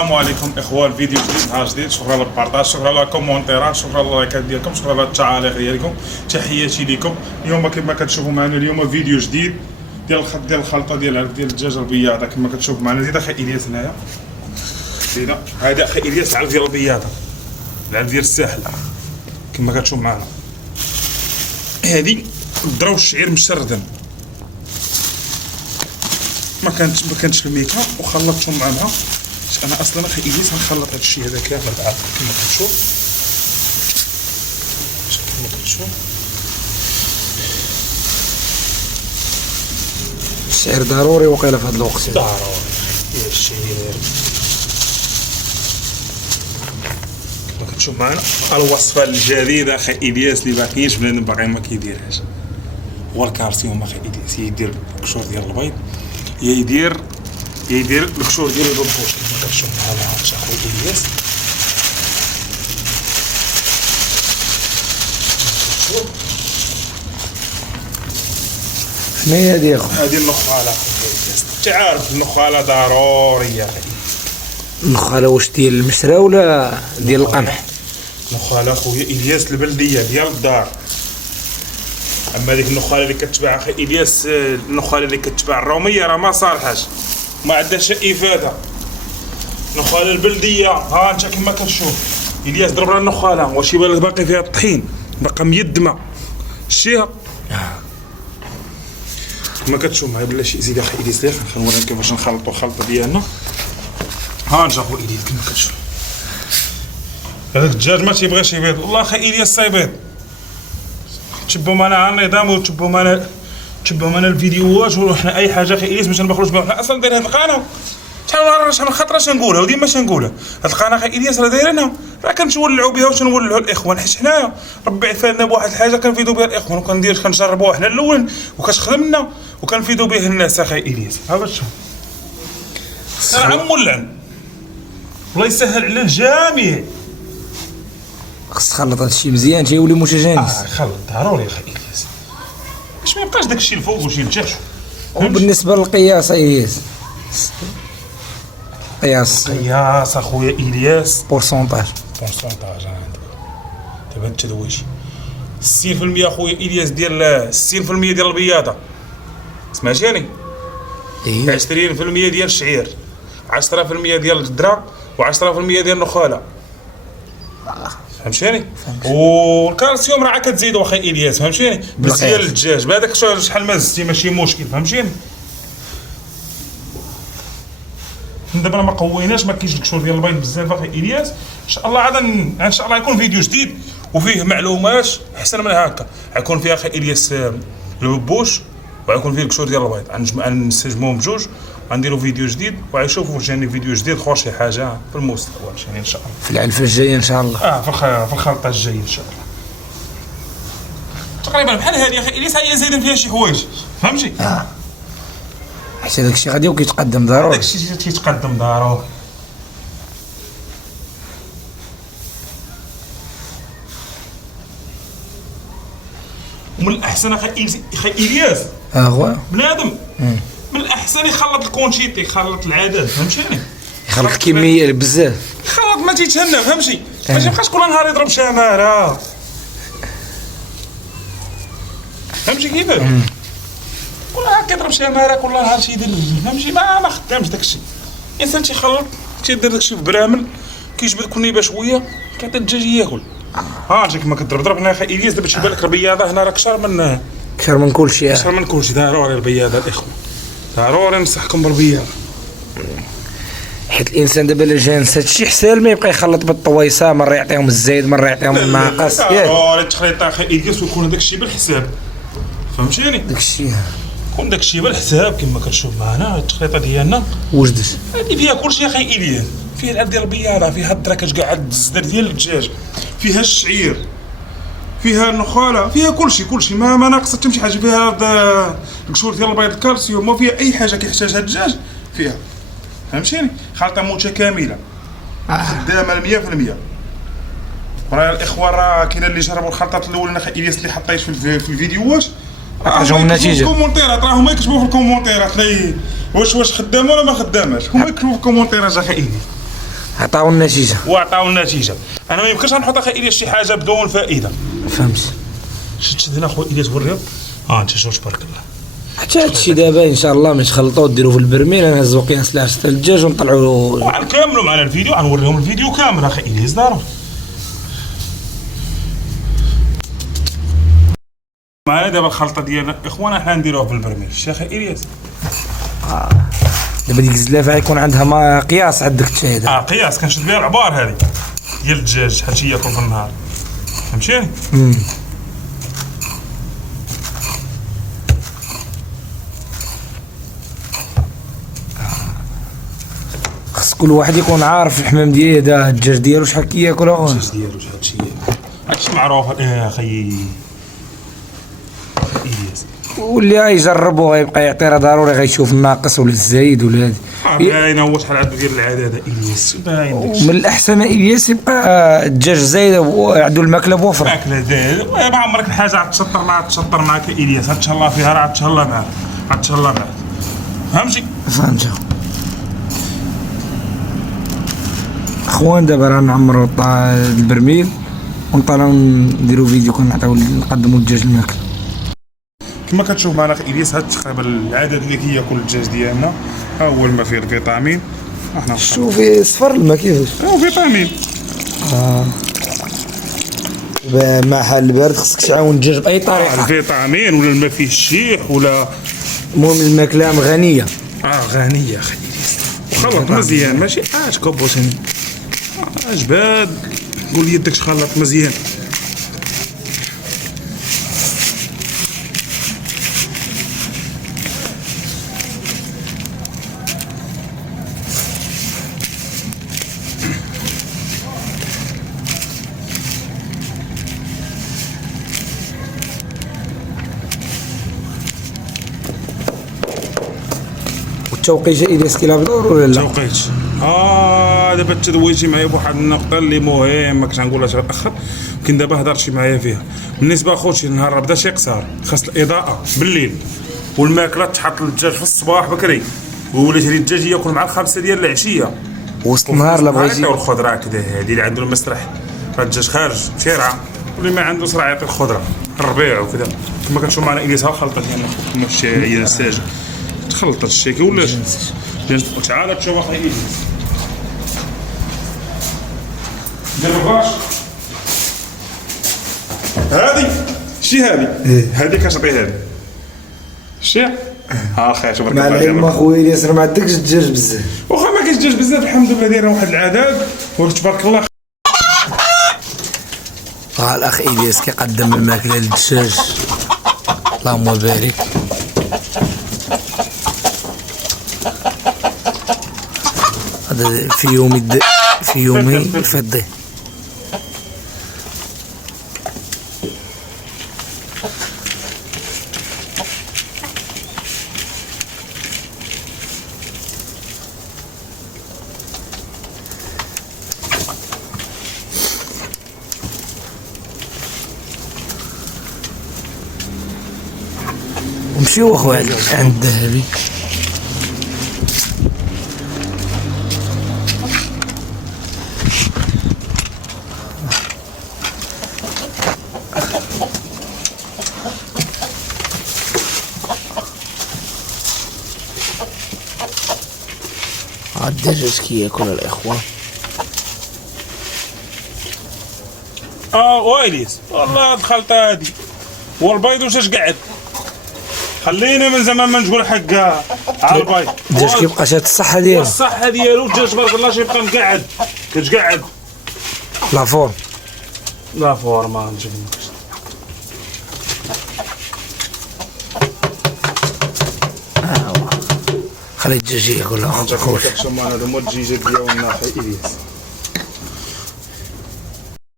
السلام عليكم اخوان، فيديو جديد نهار جديد. شكرا على البارطاج، شكرا على الكومونتيرات، شكرا على اللايكات ديالكم، شكرا على التعاليق ديالكم. تحياتي لكم. اليوم كما كتشوفوا معنا اليوم فيديو جديد ديال الخلطه ديال الدجاج البياضه. كما كتشوف معنا زيد اخي الياس هنايا، زيد هذا اخي الياس العلف ديال البياضه، العلف ديال الساحل كما كتشوف معنا. هذه الذره والشعير مشردين، ما كانتش الميكا وخلطتهم معها. انا اصلا اخي الياس غنخلط هذا الشيء هذا كامل عاد كما كتشوف. الشعير ضروري وقيله في هذا الوقت، ضروري يا الشعير. كما كتشوف معنا الوصفه الجديده اخي الياس اللي باقيش بنادم باقي ما كيديرهاش، هو الكالسيوم اخي الياس. يدير القشور ديال البيض، يدير القشور ديال البوش كما كتشوف معنا اخويا الياس. شنو هي هذه اخو؟ هذه النخاله اخويا الياس، تعرف النخاله ضروريه يا اخي. النخاله واش ديال المشرى ولا ديال القمح؟ نخاله اخويا الياس البلديه ديال الدار. اما ديك النخاله اللي كتباع اخي الياس، النخاله اللي كتباع الروميه راه ما صالحاش، ما عندهاش افاده. النخاله البلديه ها انت كما كتشوف الياس ضرب لها النخاله، واش يبان لك باقي فيها الطحين، باقا ميدمه شتيها كما كتشوف معايا. بلا شي زيد اخي الياس ليك نوريك كيفاش نخلطوا الخلطه ديالنا. ها انت اخو الياس كما كتشوف هذاك الدجاج ما تيبغيش يبيض، والله اخي الياس تيبيض. تشبوا معنا على النظام وتشبوا معنا الفيديوهات، وحنا اي حاجه اخي الياس باش نخرج بها. حنا اصلا دايرين هاد القناه شحال خطره نقولها وديما نقولها، هاد القناه اخي الياس راه دايرينها راه كنتولعوا بها وتنولعوا الاخوان، حيت حنايا ربي عفانا بواحد الحاجه كنفيدوا بها الاخوان، كنجربوها حنا الاول وكتخدمنا وكنفيدوا به الناس اخي الياس. ها باش تشوف راه عم ولعن، الله يسهل على الجميع. خص تخلط هادشي مزيان تيولي متجانس. خلط ضروري اخي الياس باش ما يبقاش داكشي الفوق وشي لتحت. وبالنسبه للقياس الياس، قياس اخويا الياس بورسونتاج عندك دابا التدويج 60% اخويا الياس ديال 60% ديال البياضه، سمعتيني؟ 20% ديال الشعير، 10% ديال الذره، و10% ديال النخاله. فهمتيني؟ والكالسيوم راه كتزيدو اخي الياس، فهمتيني؟ بس ديال الدجاج بهذاك شحال ما زدتي ماشي مشكل، فهمتيني؟ دابا ما قويناش، ما كاينش القشور ديال البيض بزاف اخي الياس. ان شاء الله عاد ان شاء الله يكون فيديو جديد وفيه معلومات احسن من هكا. غيكون فيه اخي الياس البوش، وغيكون فيه القشور ديال البيض، غنسجموهم بجوج وغنديروا فيديو جديد، وغيشوفوا جاني فيديو جديد اخر شي حاجه في المستقبل يعني ان شاء الله في العلفه الجايه ان شاء الله. في الخلطه الجايه ان شاء الله. تقريبا بحال هذه اخي الياس هي زايدين فيها شي حوايج، فهمتي؟ حيت داكشي غادي وكيتقدم ضروري، داكشي تيتقدم ضروري. ومن الاحسن اخي الياس هو بنادم من الاحسن يخلط الكونشيتي، يخلط العدد، فهمتيني؟ يخلط الكميه بزاف، يخلط ما تيتهنى، فهمتي؟ باش مابقاش كل نهار يضرب شماره، فهمتي كيفاش؟ كل نهار كيضرب شماره، كل نهار تيدير، فهمتي؟ ما خدامش داكشي. الانسان تيخلط، تيدير داكشي في برامل، كيجبد كنيبه شويه، كيعطي الدجاج ياكل. ها انت كما كضرب هنا اخي الياس. دابا تيبان لك البياضه هنا راه اكثر من كلشي. ضروري البياضه الاخوه، ضروري ننصحكم بالبياضه. حيت الانسان دابا الا جا نسى هادشي حسال ما يبقى يخلط بالطويصه، مره يعطيهم الزايد مره يعطيهم الناقص. ضروري التخليط اخي الياس ويكون هذاك الشيء بالحساب، فهمتيني؟ داكشي يكون داك الشيء بالحساب كما كتشوف معنا. التخليطه ديالنا وجدت هذه فيها كلشي اخي الياس، فيها العلف ديال البياضه، فيها الذره كتقعد الزدر ديال الدجاج، فيها الشعير، فيها النخاله، فيها كلشي ما ناقصه حتى شي حاجه. فيها القشور ديال البيض، الكالسيوم، وفيها اي حاجه كيحتاجها الدجاج فيها، فهمتيني؟ خلطه متكامله خدامه 100%. راه الاخوان راه كاين اللي جربوا الخلطات الاولى اخي الياس اللي حطيت في الفيديوهات، عطاهم النتيجه. في الكومونتيرات راه هما يكتبوا في الكومونتيرات واش خدامه ولا ما خداماش. هما يكتبوا في الكومونتيرات اخي الياس، عطاو النتيجه وعطاو النتيجه. انا ما يمكنش نحط اخي الياس شي حاجه بدون فائده. فهمت. شفت هنا خويا الياس وريهم انت شوف تبارك الله. حتى هادشي دابا ان شاء الله ملي تخلطوا ديروا في البرميل انا نهزوا قياس لعشرة الدجاج ونطلعوا وغنكملوا معنا الفيديو غنوريهم الفيديو كامل اخي الياس ضروري. معنا دابا الخلطه ديالنا اخوانا حنا نديروها في البرميل شي اخي الياس. دابا ديك الزلافه غيكون عندها ما قياس عندك الشهاده. قياس كنشد بها العبار هذه ديال الدجاج شحال شي ياكل في النهار فهمتيني. خص كل واحد يكون عارف الحمام ديالو هذا الدجاج ديالو شحال كياكل. الدجاج ديالو شحال شي هادشي معروف اخي الياس. واللي غيجربو غيبقى يعطي راه ضروري غيشوف الناقص ولا الزايد ولا هادي. باين هو شحال عنده ديال العاده هذا الياس باين. ومن الاحسن الياس يبقى الدجاج زايد وعنده الماكله بوفر. ماكله زايد ما عمرك الحاجه غتشطر معاك الياس غتشهلا فيها راه غتشهلا معاك غتشهلا معاك فهمتي. فهمت اخوان. دابا راه نعمروا البرميل ونطلعوا نديروا فيديو كنعطيو نقدموا الدجاج الماكله. كما كتشوف معنا اخي الياس هاد تقريبا العدد اللي كياكل الدجاج ديالنا ها هو الماء فيه الفيتامين. احنا شوفي صفر الماء كيفاش فيتامين. مع حال البارد خصك تعاون الدجاج باي طريقه. الفيتامين ولا الماء فيه الشيح ولا المهم الماكله غنيه. غنيه اخي وخلط مزيان ماشي كوبوسين اجباد قول يدك تخلط مزيان. التوقيت الياس كيلعب دور ولا لا؟ توقيت دابا تدويتي معايا بواحد النقطه اللي مهم ما كنتش غنقولها تاخر ولكن دابا هضرتي معايا فيها. بالنسبه خوتي النهار بدا تيقصر خاص الاضاءه بالليل والماكله تحط للدجاج في الصباح بكري وولات هذه الدجاج ياكل مع الخامسه ديال العشيه وسط النهار لا بغيتي والخضره كذا هذه اللي عنده المسرح فالدجاج خارج شارعه واللي ما عنده صراع يعطي الخضره الربيع وكذا. كما كنشوف معنا الياس ها الخلطه ديالنا كما في الشاي الساجه تخلط الشيكي ولا تعال تشوف اخي الياس جرباش هذه شي هذه كتعطي هذه شي اخي تبارك الله. مع العلم اخويا الياس ما عندكش الدجاج بزاف واخا ما كاينش الدجاج بزاف الحمد لله دايره واحد العدد وتبارك الله. الاخ الياس كيقدم الماكله للدجاج اللهم بارك. هذا في يومي الفضي. نمشيو اخويا عند الذهبي. الدجاج كياكل الاخوان. ويليس والله الخلطه هادي والبيض واش قعد خلينا من زمان ما نقول حقها على البيض. الدجاج كيبقى شاد الصحه ديالو. الصحه ديالو الدجاج تبارك الله تيبقى مقعد كتقعد لافور ما نجبناش. خلي الدجاج ياكل اخويا. هذا هو الدجاج ديالنا اخي الياس.